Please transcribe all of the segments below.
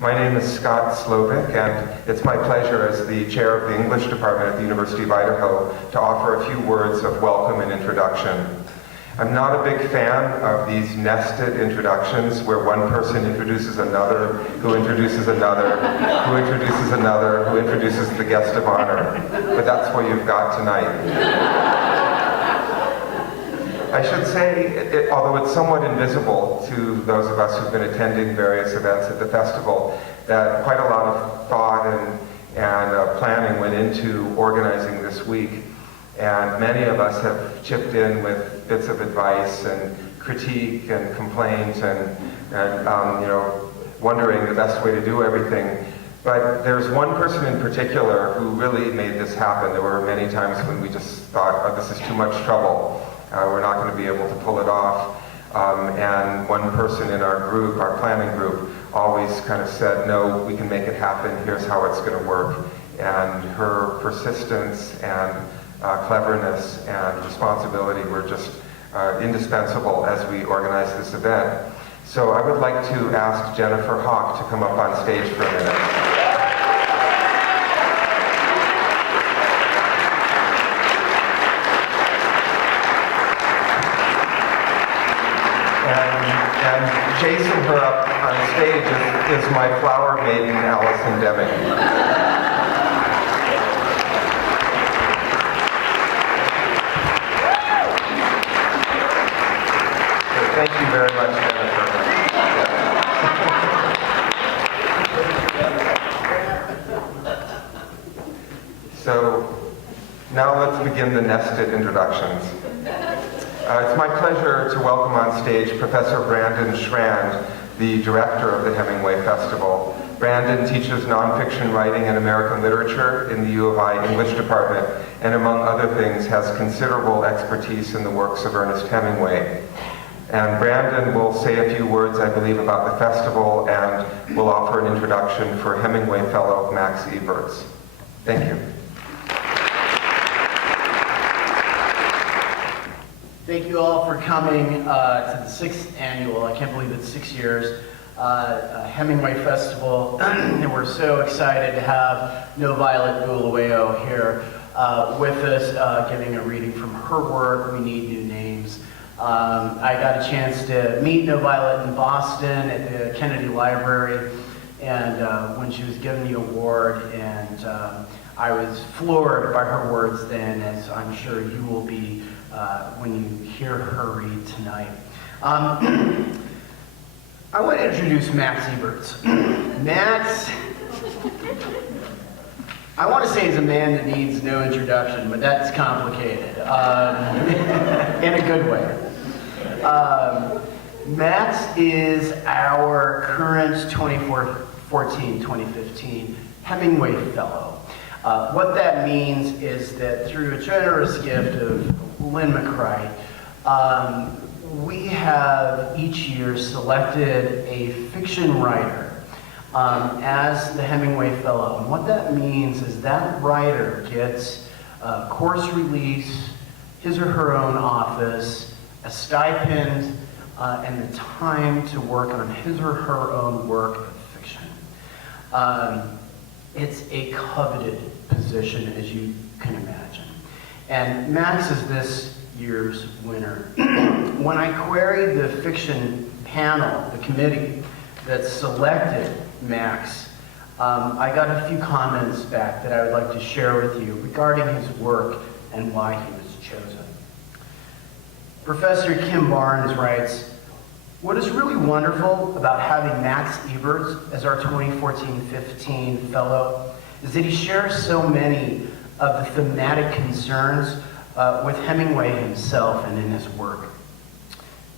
My name is Scott Slovic, and it's my pleasure as the chair of the English department at the University of Idaho to offer a few words of welcome and introduction. I'm not a big fan of these nested introductions where one person introduces another, who introduces another, who introduces another, who introduces the guest of honor. But that's what you've got tonight. I should say, although it's somewhat invisible to those of us who've been attending various events at the festival, that quite a lot of thought and planning went into organizing this week. And many of us have chipped in with bits of advice and critique and complaint and wondering the best way to do everything. But there's one person in particular who really made this happen. There were many times when we just thought, oh, this is too much trouble. We're not going to be able to pull it off. And one person in our group, our planning group, always kind of said, no, we can make it happen. Here's how it's going to work. And her persistence and cleverness and responsibility were just indispensable as we organized this event. So I would like to ask Jennifer Hawk to come up on stage for a minute. And chasing her up on stage is my flower maiden, Allison Deming. So thank you very much, Jennifer. So now let's begin the nested introductions. It's my pleasure to welcome on stage Professor Brandon Schrand, the director of the Hemingway Festival. Brandon teaches nonfiction writing and American literature in the U of I English department, and among other things has considerable expertise in the works of Ernest Hemingway. And Brandon will say a few words, I believe, about the festival and will offer an introduction for Hemingway Fellow Max Eberts. Thank you. Thank you all for coming to the 6th annual, I can't believe it's 6 years, Hemingway Festival. And we're so excited to have No Violet Bulawayo here with us, giving a reading from her work, We Need New Names. I got a chance to meet No Violet in Boston at the Kennedy Library, and when she was given the award, and I was floored by her words then, as I'm sure you will be when you hear her read tonight. I want to introduce Max Eberts. Max, I want to say he's a man that needs no introduction, but that's complicated, in a good way. Max is our current 2014-2015 Hemingway Fellow. What that means is that through a generous gift of Lynn McCray, we have each year selected a fiction writer as the Hemingway Fellow. And what that means is that writer gets a course release, his or her own office, a stipend, and the time to work on his or her own work of fiction. It's a coveted position, as you can imagine. And Max is this year's winner. When I queried the fiction panel, the committee that selected Max, I got a few comments back that I would like to share with you regarding his work and why he was chosen. Professor Kim Barnes writes, "What is really wonderful about having Max Eberts as our 2014-15 fellow is that he shares so many of the thematic concerns with Hemingway himself and in his work.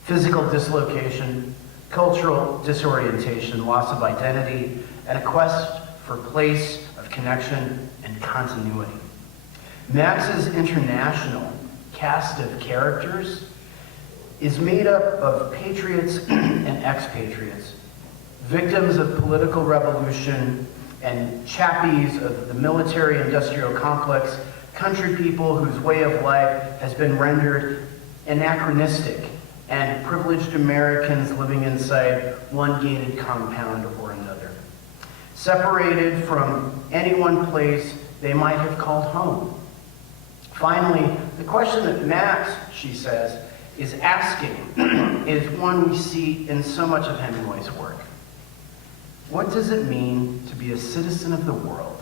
Physical dislocation, cultural disorientation, loss of identity, and a quest for place of connection and continuity. Max's international cast of characters is made up of patriots and expatriates, victims of political revolution and chappies of the military-industrial complex, country people whose way of life has been rendered anachronistic, and privileged Americans living inside one gated compound or another. separated from any one place they might have called home. Finally, the question that Max, she says, is asking is one we see in so much of Hemingway's work. What does it mean to be a citizen of the world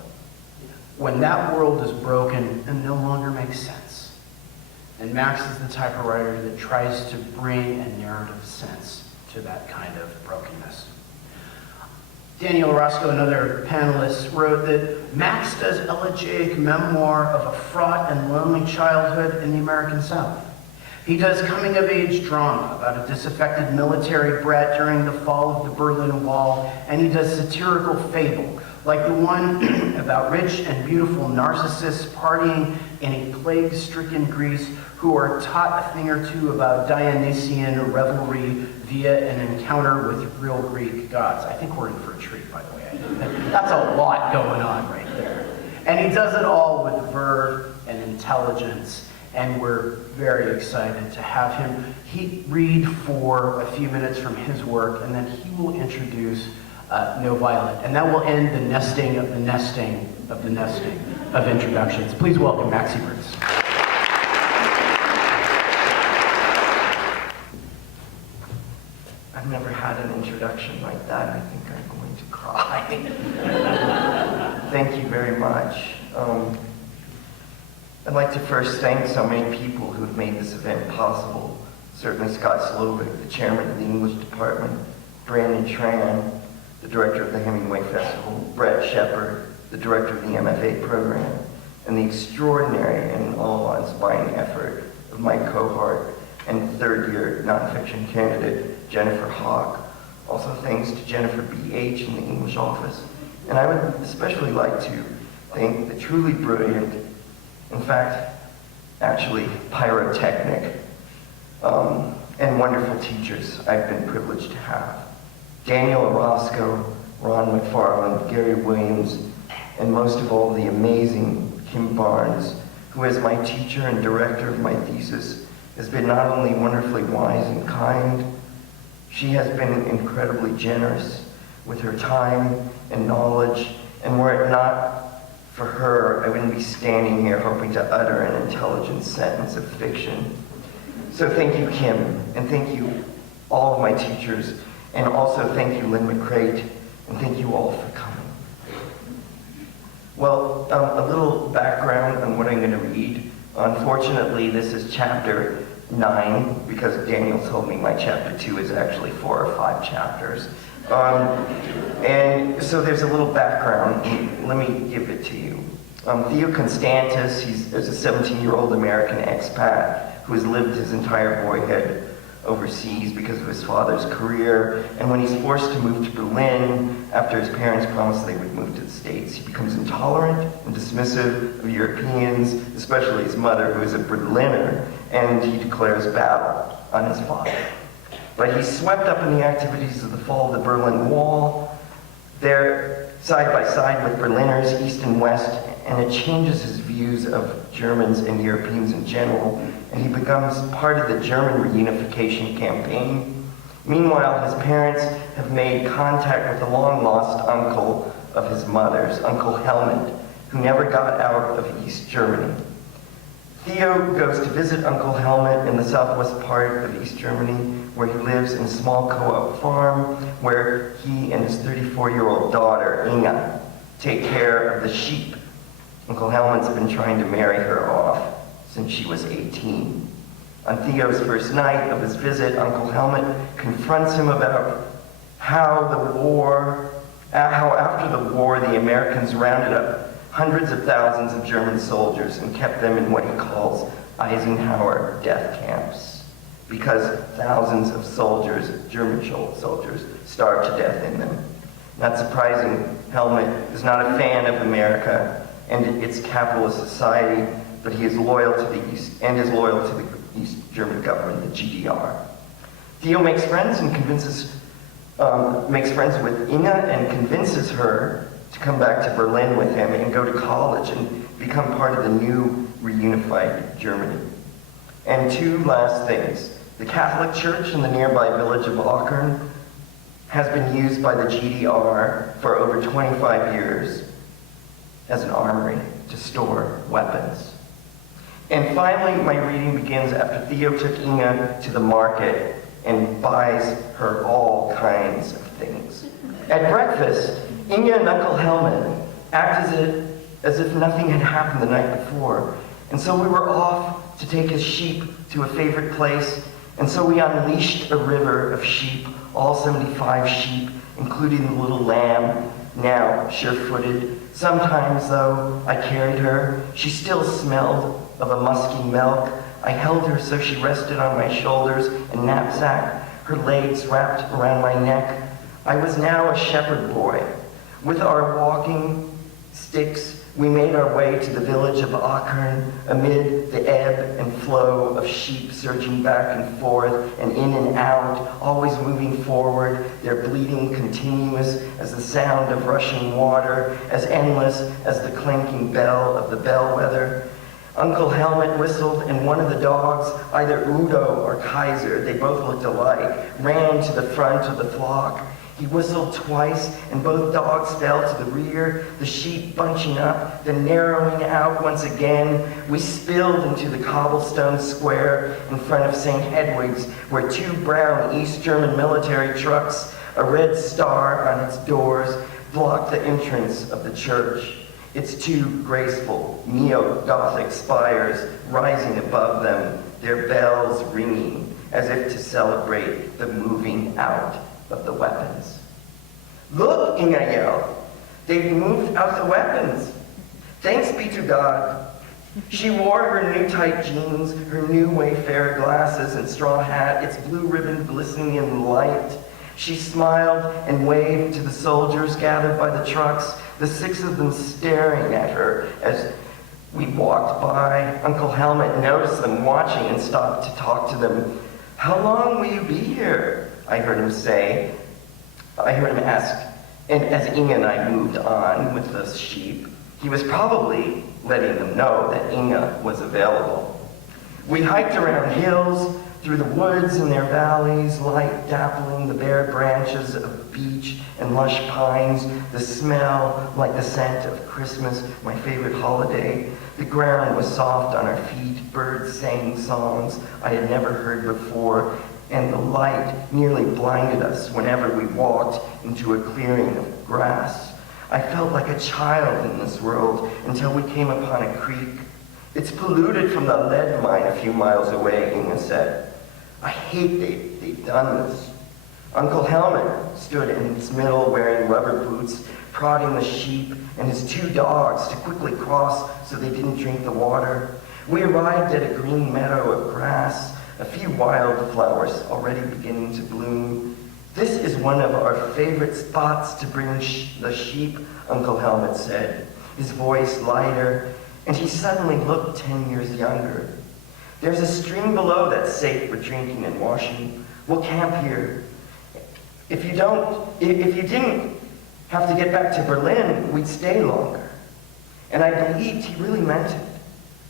when that world is broken and no longer makes sense? And Max is the type of writer that tries to bring a narrative sense to that kind of brokenness. Daniel Orozco, another panelist, wrote that Max does elegiac memoir of a fraught and lonely childhood in the American South. He does coming-of-age drama about a disaffected military brat during the fall of the Berlin Wall, and he does satirical fable, like the one about rich and beautiful narcissists partying in a plague-stricken Greece who are taught a thing or two about Dionysian revelry via an encounter with real Greek gods. I think we're in for a treat, by the way. That's a lot going on right there. And he does it all with verve and intelligence, and we're very excited to have him read for a few minutes from his work, and then he will introduce No Violet. And that will end the nesting of the nesting of the nesting of introductions. Please welcome Max Eberts. I've never had an introduction like that. I think I'm going to cry. Thank you very much. I'd like to first thank so many people who have made this event possible. Certainly Scott Slovic, the chairman of the English department, Brandon Tran, the director of the Hemingway Festival, Brett Shepard, the director of the MFA program, and the extraordinary and awe-inspiring effort of my cohort and third-year nonfiction candidate, Jennifer Hawk. Also thanks to Jennifer B.H. in the English office. And I would especially like to thank the truly brilliant, in fact, actually pyrotechnic, and wonderful teachers I've been privileged to have. Daniel Orozco, Ron McFarland, Gary Williams, and most of all, the amazing Kim Barnes, who as my teacher and director of my thesis, has been not only wonderfully wise and kind, she has been incredibly generous with her time and knowledge, and were it not for her, I wouldn't be standing here hoping to utter an intelligent sentence of fiction. So thank you, Kim, and thank you all of my teachers, and also thank you, Lynn McCrate, and thank you all for coming. Well, a little background on what I'm going to read. Unfortunately, this is chapter 9, because Daniel told me my chapter 2 is actually 4 or 5 chapters. And so there's a little background. Let me give it to you. Theo Constantis, he's a 17-year-old American expat who has lived his entire boyhood overseas because of his father's career. And when he's forced to move to Berlin, after his parents promised they would move to the States, he becomes intolerant and dismissive of Europeans, especially his mother, who is a Berliner, and he declares battle on his father. But he's swept up in the activities of the fall of the Berlin Wall. They're side by side with Berliners, East and West, and it changes his views of Germans and Europeans in general, and he becomes part of the German reunification campaign. Meanwhile, his parents have made contact with the long-lost uncle of his mother's, Uncle Helmut, who never got out of East Germany. Theo goes to visit Uncle Helmut in the southwest part of East Germany, where he lives in a small co-op farm where he and his 34-year-old daughter, Inga, take care of the sheep. Uncle Helmut's been trying to marry her off since she was 18. On Theo's first night of his visit, Uncle Helmut confronts him about how after the war, the Americans rounded up hundreds of thousands of German soldiers and kept them in what he calls Eisenhower death camps, because thousands of soldiers, German soldiers, starved to death in them. Not surprising, Helmut is not a fan of America and its capitalist society, but he is loyal to the East, and is loyal to the East German government, the GDR. Theo makes friends with Inga and convinces her to come back to Berlin with him and go to college and become part of the new reunified Germany. And two last things. The Catholic Church in the nearby village of Aachen has been used by the GDR for over 25 years as an armory to store weapons. And finally, my reading begins after Theo took Inga to the market and buys her all kinds of things. At breakfast, Inga and Uncle Helmut act as if nothing had happened the night before. And so we were off to take his sheep to a favorite place. And so we unleashed a river of sheep, all 75 sheep, including the little lamb, now sure-footed. Sometimes, though, I carried her. She still smelled of a musky milk. I held her so she rested on my shoulders and knapsack, her legs wrapped around my neck. I was now a shepherd boy. With our walking sticks, we made our way to the village of Auckern amid the ebb and flow of sheep surging back and forth and in and out, always moving forward, their bleating continuous as the sound of rushing water, as endless as the clanking bell of the bellwether. Uncle Helmut whistled, and one of the dogs, either Udo or Kaiser, they both looked alike, ran to the front of the flock. He whistled twice, and both dogs fell to the rear, the sheep bunching up, then narrowing out once again. We spilled into the cobblestone square in front of St. Hedwig's, where two brown East German military trucks, a red star on its doors, blocked the entrance of the church. Its two graceful neo-Gothic spires rising above them, their bells ringing as if to celebrate the moving out of the weapons. "Look," Inga yelled. "They've moved out the weapons. Thanks be to God." She wore her new tight jeans, her new Wayfarer glasses and straw hat, its blue ribbon glistening in the light. She smiled and waved to the soldiers gathered by the trucks, the 6 of them staring at her as we walked by. Uncle Helmut noticed them watching and stopped to talk to them. "How long will you be here?" I heard him ask, and as Inga and I moved on with the sheep, he was probably letting them know that Inga was available. We hiked around hills, through the woods and their valleys, light dappling the bare branches of beech and lush pines, the smell like the scent of Christmas, my favorite holiday. The ground was soft on our feet, birds sang songs I had never heard before, and the light nearly blinded us whenever we walked into a clearing of grass. I felt like a child in this world until we came upon a creek. "It's polluted from the lead mine a few miles away," Inga said. "I hate they've done this." Uncle Helmut stood in its middle wearing rubber boots, prodding the sheep and his 2 dogs to quickly cross so they didn't drink the water. We arrived at a green meadow of grass, a few wildflowers already beginning to bloom. "This is one of our favorite spots to bring the sheep," Uncle Helmut said, his voice lighter, and he suddenly looked 10 years younger. "There's a stream below that's safe for drinking and washing. We'll camp here. If you didn't have to get back to Berlin, we'd stay longer." And I believed he really meant it.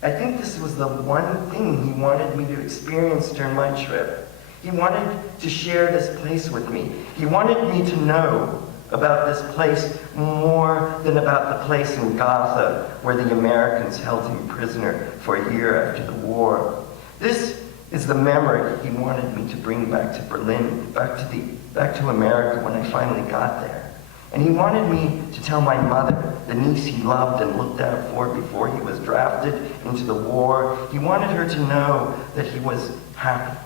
I think this was the one thing he wanted me to experience during my trip. He wanted to share this place with me. He wanted me to know about this place more than about the place in Gotha where the Americans held him prisoner for a year after the war. This is the memory he wanted me to bring back to Berlin, back to America when I finally got there. And he wanted me to tell my mother, the niece he loved and looked out for before he was drafted into the war. He wanted her to know that he was happy,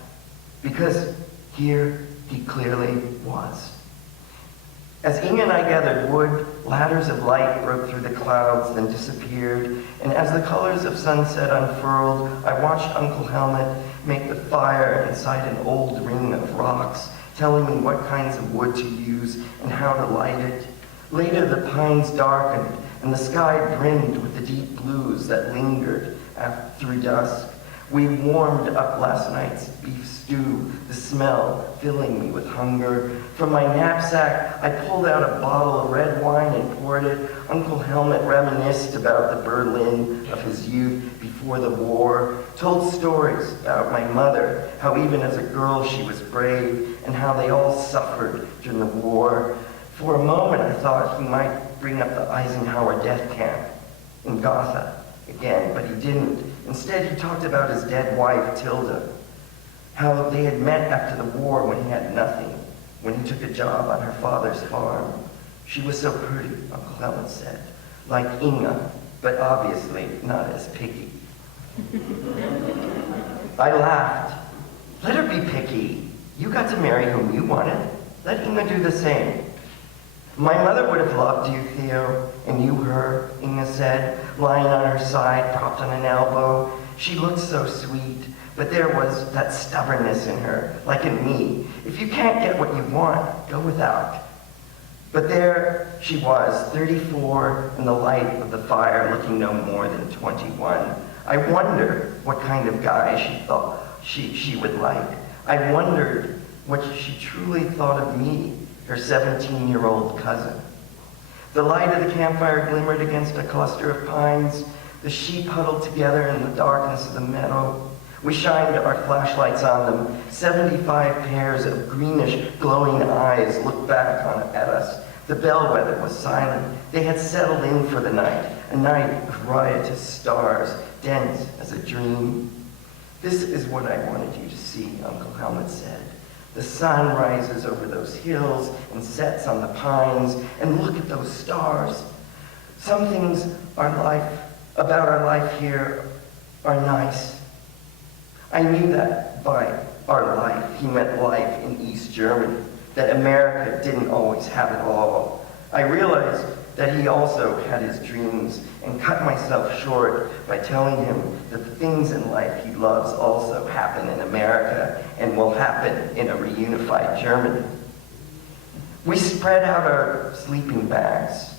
because here he clearly was. As Inga and I gathered wood, ladders of light broke through the clouds, then disappeared, and as the colors of sunset unfurled, I watched Uncle Helmut make the fire inside an old ring of rocks, telling me what kinds of wood to use and how to light it. Later the pines darkened, and the sky brimmed with the deep blues that lingered through dusk. We warmed up last night's beef stew, the smell filling me with hunger. From my knapsack, I pulled out a bottle of red wine and poured it. Uncle Helmut reminisced about the Berlin of his youth before the war, told stories about my mother, how even as a girl she was brave, and how they all suffered during the war. For a moment, I thought he might bring up the Eisenhower death camp in Gotha again, but he didn't. Instead, he talked about his dead wife, Tilda, how they had met after the war when he had nothing, when he took a job on her father's farm. She was so pretty, Uncle Helmut said, like Inga, but obviously not as picky. I laughed. Let her be picky. You got to marry whom you wanted. Let Inga do the same. My mother would have loved you, Theo, and you her, Inga said, lying on her side, propped on an elbow. She looked so sweet, but there was that stubbornness in her, like in me. If you can't get what you want, go without. But there she was, 34, in the light of the fire, looking no more than 21. I wondered what kind of guy she thought she would like. I wondered what she truly thought of me, her 17-year-old cousin. The light of the campfire glimmered against a cluster of pines. The sheep huddled together in the darkness of the meadow. We shined our flashlights on them. 75 pairs of greenish, glowing eyes looked back at us. The bellwether was silent. They had settled in for the night, a night of riotous stars, dense as a dream. This is what I wanted you to see, Uncle Helmut said. The sun rises over those hills and sets on the pines, and look at those stars. Some things about our life here are nice. I knew that by our life, he meant life in East Germany, that America didn't always have it all. I realized that he also had his dreams, and cut myself short by telling him that the things in life he loves also happen in America and will happen in a reunified Germany. We spread out our sleeping bags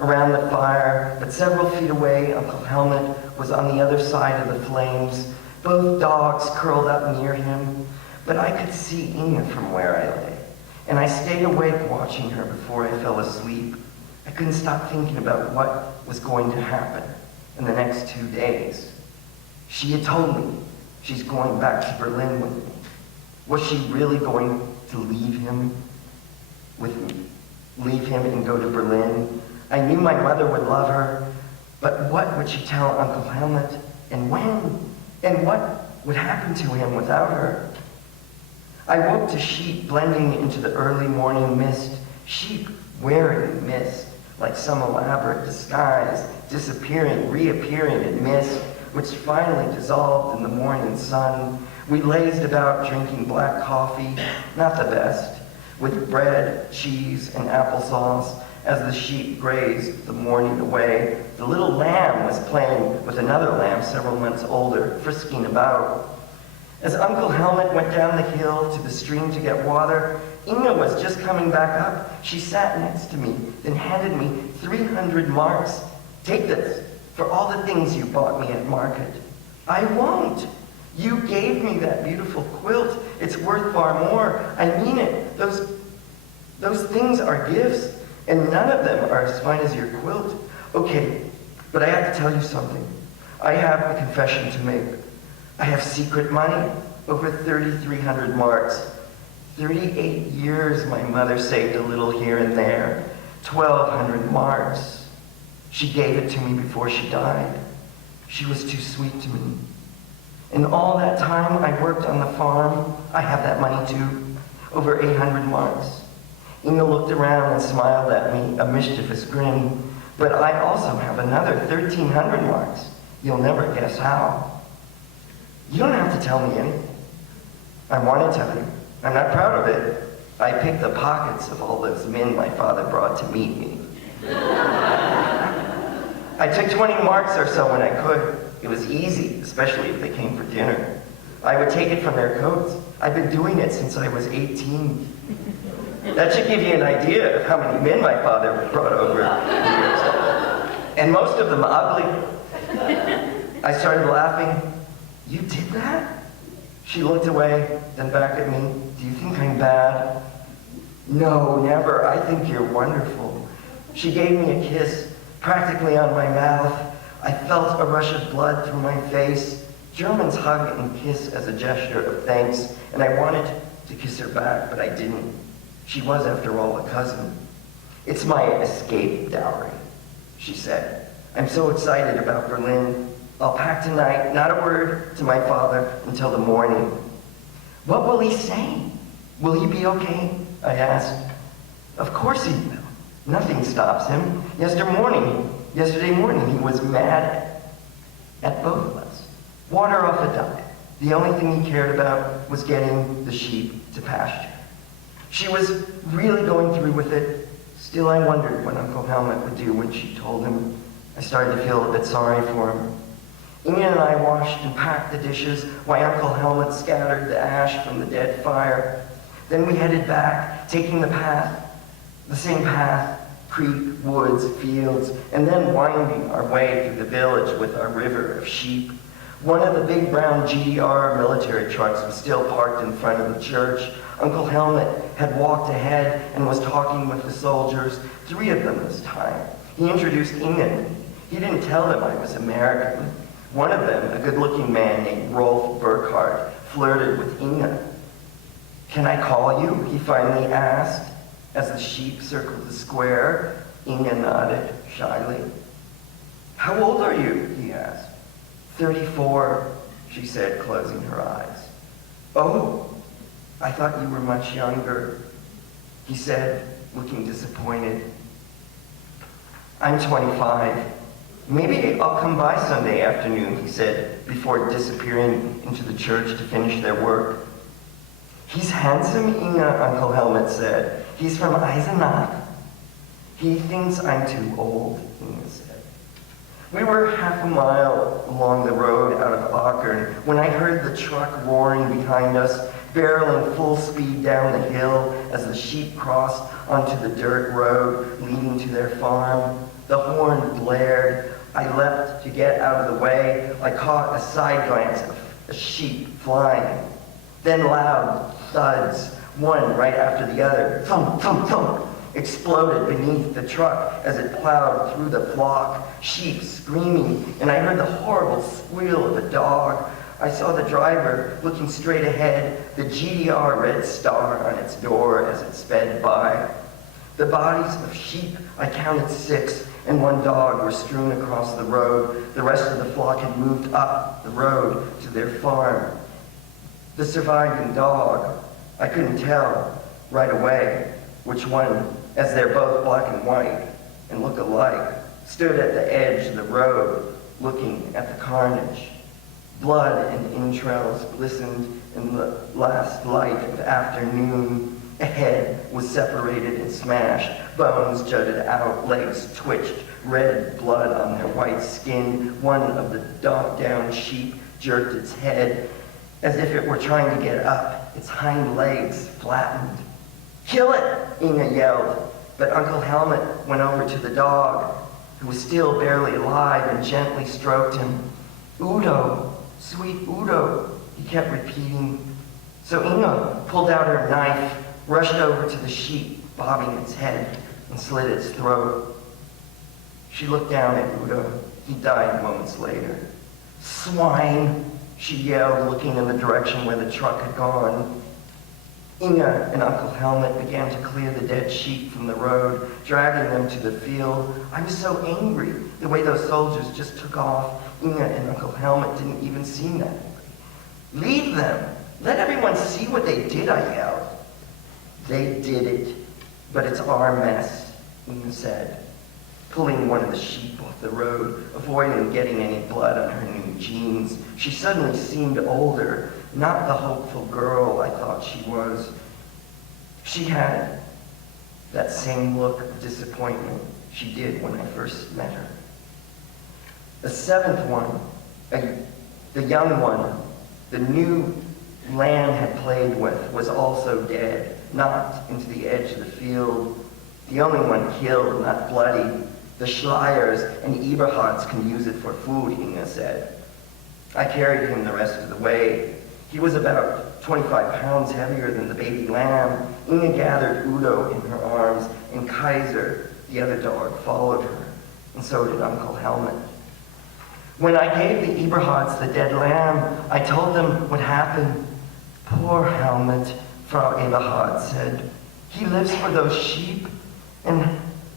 around the fire, but several feet away, Uncle Helmut was on the other side of the flames, both dogs curled up near him, but I could see Inga from where I lay, and I stayed awake watching her before I fell asleep. I couldn't stop thinking about what was going to happen in the next 2 days. She had told me she's going back to Berlin with me. Was she really going to leave him with me? Leave him and go to Berlin? I knew my mother would love her, but what would she tell Uncle Helmut? And when? And what would happen to him without her? I woke to sheep blending into the early morning mist, sheep wearing mist, like some elaborate disguise, disappearing, reappearing in mist, which finally dissolved in the morning sun. We lazed about drinking black coffee, not the best, with bread, cheese, and applesauce as the sheep grazed the morning away. The little lamb was playing with another lamb several months older, frisking about. As Uncle Helmut went down the hill to the stream to get water, Inga was just coming back up. She sat next to me, then handed me 300 marks. Take this for all the things you bought me at market. I won't. You gave me that beautiful quilt. It's worth far more. I mean it. Those things are gifts, and none of them are as fine as your quilt. Okay, but I have to tell you something. I have a confession to make. I have secret money, over 3,300 marks. 38 years my mother saved a little here and there. 1,200 marks. She gave it to me before she died. She was too sweet to me. And all that time I worked on the farm, I have that money too. Over 800 marks. Inga looked around and smiled at me, a mischievous grin. But I also have another 1,300 marks. You'll never guess how. You don't have to tell me anything. I want to tell you. I'm not proud of it. I picked the pockets of all those men my father brought to meet me. I took 20 marks or so when I could. It was easy, especially if they came for dinner. I would take it from their coats. I've been doing it since I was 18. That should give you an idea of how many men my father brought over the years. And most of them ugly. I started laughing. You did that? She looked away, then back at me. Do you think I'm bad? No, never. I think you're wonderful. She gave me a kiss, practically on my mouth. I felt a rush of blood through my face. Germans hug and kiss as a gesture of thanks, and I wanted to kiss her back, but I didn't. She was, after all, a cousin. It's my escape dowry, she said. I'm so excited about Berlin. I'll pack tonight, not a word to my father until the morning. What will he say? Will he be okay? I asked. Of course he will. Nothing stops him. Yesterday morning, he was mad at both of us. Water off a duck. The only thing he cared about was getting the sheep to pasture. She was really going through with it. Still, I wondered what Uncle Helmut would do when she told him. I started to feel a bit sorry for him. Inge and I washed and packed the dishes while Uncle Helmut scattered the ash from the dead fire. Then we headed back, taking the same path, creek, woods, fields, and then winding our way through the village with our river of sheep. One of the big brown GDR military trucks was still parked in front of the church. Uncle Helmut had walked ahead and was talking with the soldiers, 3 of them this time. He introduced Inge. He didn't tell them I was American. One of them, a good-looking man named Rolf Burkhardt, flirted with Inge. Can I call you? He finally asked. As the sheep circled the square, Inge nodded shyly. How old are you? He asked. 34, she said, closing her eyes. Oh, I thought you were much younger, he said, looking disappointed. I'm 25. Maybe I'll come by Sunday afternoon, he said, before disappearing into the church to finish their work. He's handsome, Inge, Uncle Helmut said. He's from Eisenach. He thinks I'm too old, Inge said. We were half a mile along the road out of Aachen when I heard the truck roaring behind us, barreling full speed down the hill as the sheep crossed onto the dirt road leading to their farm. The horn blared. I leapt to get out of the way. I caught a side glance of a sheep flying. Then loud thuds, one right after the other, thump, thump, thump, exploded beneath the truck as it plowed through the flock, sheep screaming, and I heard the horrible squeal of a dog. I saw the driver looking straight ahead, the GDR red star on its door as it sped by. The bodies of sheep, I counted 6, and 1 dog were strewn across the road. The rest of the flock had moved up the road to their farm. The surviving dog, I couldn't tell right away which one, as they're both black and white and look alike, stood at the edge of the road looking at the carnage. Blood and entrails glistened in the last light of afternoon. A head was separated and smashed. Bones jutted out, legs twitched, red blood on their white skin. One of the dogged-down sheep jerked its head as if it were trying to get up, its hind legs flattened. Kill it, Inge yelled, but Uncle Helmut went over to the dog, who was still barely alive, and gently stroked him. Udo, sweet Udo, he kept repeating. So Inge pulled out her knife, rushed over to the sheep, bobbing its head, and slit its throat. She looked down at Udo. He died moments later. Swine, she yelled, looking in the direction where the truck had gone. Inge and Uncle Helmut began to clear the dead sheep from the road, dragging them to the field. I was so angry, the way those soldiers just took off. Inge and Uncle Helmut didn't even seem that angry. Leave them! Let everyone see what they did, I yelled. They did it, but it's our mess, Inge said, pulling one of the sheep off the road, avoiding getting any blood on her new jeans. She suddenly seemed older, not the hopeful girl I thought she was. She had that same look of disappointment she did when I first met her. The 7th one, the young one, the new Lamb had played with, was also dead, knocked into the edge of the field. The only one killed, not bloody. The Schleiers and Eberhards can use it for food, Inge said. I carried him the rest of the way. He was about 25 pounds heavier than the baby lamb. Inga gathered Udo in her arms, and Kaiser, the other dog, followed her, and so did Uncle Helmut. When I gave the Eberhards the dead lamb, I told them what happened. Poor Helmut, Frau Eberhard said. He lives for those sheep, and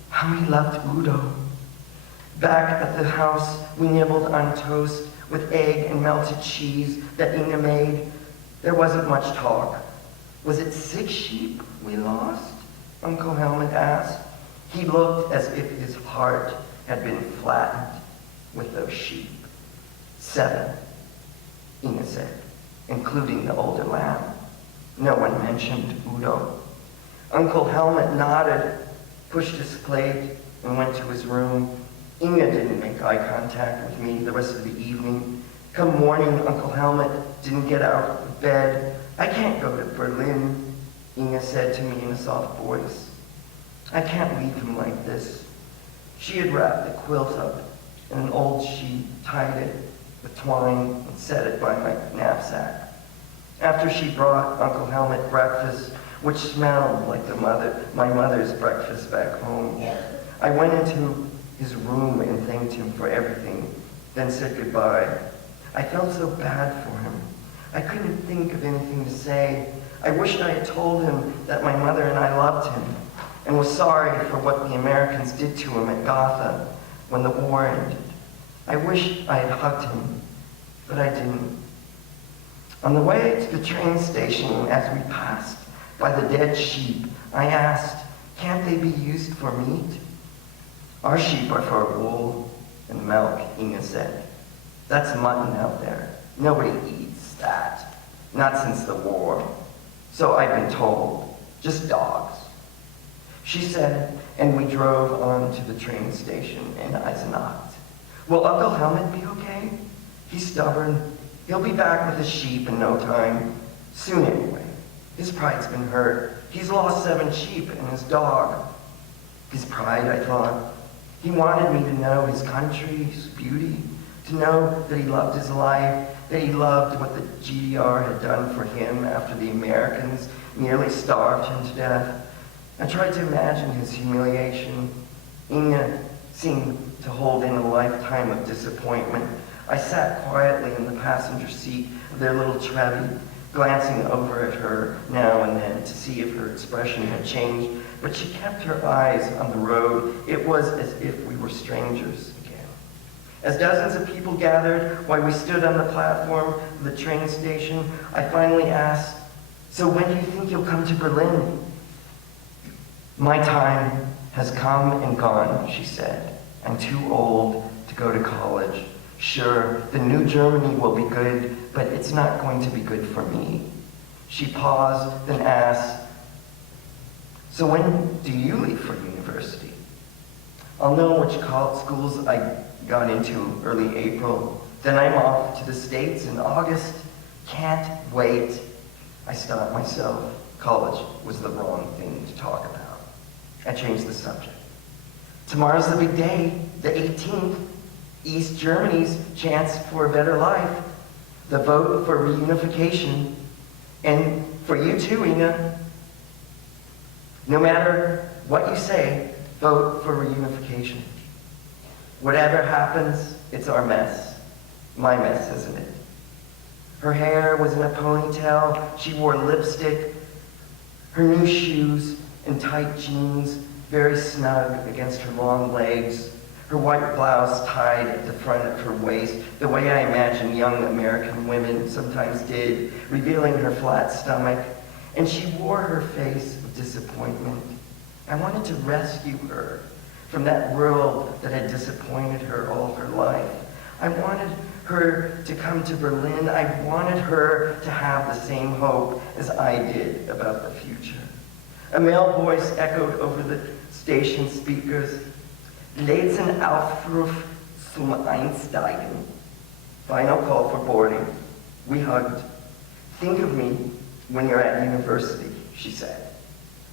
how he loved Udo. Back at the house, we nibbled on toast with egg and melted cheese that Inga made. There wasn't much talk. Was it 6 sheep we lost? Uncle Helmut asked. He looked as if his heart had been flattened with those sheep. 7, Inga said, including the older lamb. No one mentioned Udo. Uncle Helmut nodded, pushed his plate, and went to his room. Inga didn't make eye contact with me the rest of the evening. Come morning, Uncle Helmut didn't get out of bed. I can't go to Berlin, Inga said to me in a soft voice. I can't leave him like this. She had wrapped the quilt up in an old sheet, tied it with twine, and set it by my knapsack. After she brought Uncle Helmut breakfast, which smelled like my mother's breakfast back home, I went into his room and thanked him for everything, then said goodbye. I felt so bad for him. I couldn't think of anything to say. I wished I had told him that my mother and I loved him, and was sorry for what the Americans did to him at Gotha when the war ended. I wished I had hugged him, but I didn't. On the way to the train station, as we passed by the dead sheep, I asked, can't they be used for meat? Our sheep are for wool and milk, Inga said. That's mutton out there. Nobody eats that. Not since the war. So I've been told. Just dogs. She said, and we drove on to the train station in Eisenach. Will Uncle Helmut be okay? He's stubborn. He'll be back with his sheep in no time. Soon anyway. His pride's been hurt. He's lost 7 sheep and his dog. His pride, I thought. He wanted me to know his country, his beauty, to know that he loved his life, that he loved what the GDR had done for him after the Americans nearly starved him to death. I tried to imagine his humiliation. Inga seemed to hold in a lifetime of disappointment. I sat quietly in the passenger seat of their little Trevi, glancing over at her now and then to see if her expression had changed, but she kept her eyes on the road. It was as if we were strangers again. As dozens of people gathered while we stood on the platform of the train station, I finally asked, so when do you think you'll come to Berlin? My time has come and gone, she said. I'm too old to go to college. Sure, the new Germany will be good, but it's not going to be good for me. She paused, then asked, so when do you leave for university? I'll know which schools I got into early April. Then I'm off to the States in August. Can't wait. I stopped myself. College was the wrong thing to talk about. I changed the subject. Tomorrow's the big day, the 18th. East Germany's chance for a better life. The vote for reunification. And for you too, Inga. No matter what you say, vote for reunification. Whatever happens, it's our mess. My mess, isn't it? Her hair was in a ponytail. She wore lipstick. Her new shoes and tight jeans, very snug against her long legs. Her white blouse tied at the front of her waist, the way I imagine young American women sometimes did, revealing her flat stomach. And she wore her face of disappointment. I wanted to rescue her from that world that had disappointed her all her life. I wanted her to come to Berlin. I wanted her to have the same hope as I did about the future. A male voice echoed over the station speakers, Letzten Aufruf zum Einsteigen. Final call for boarding. We hugged. Think of me when you're at university, she said.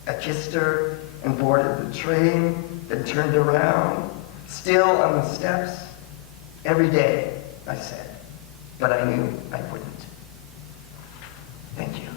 I kissed her and boarded the train, then turned around, still on the steps. Every day, I said. but I knew I wouldn't. Thank you.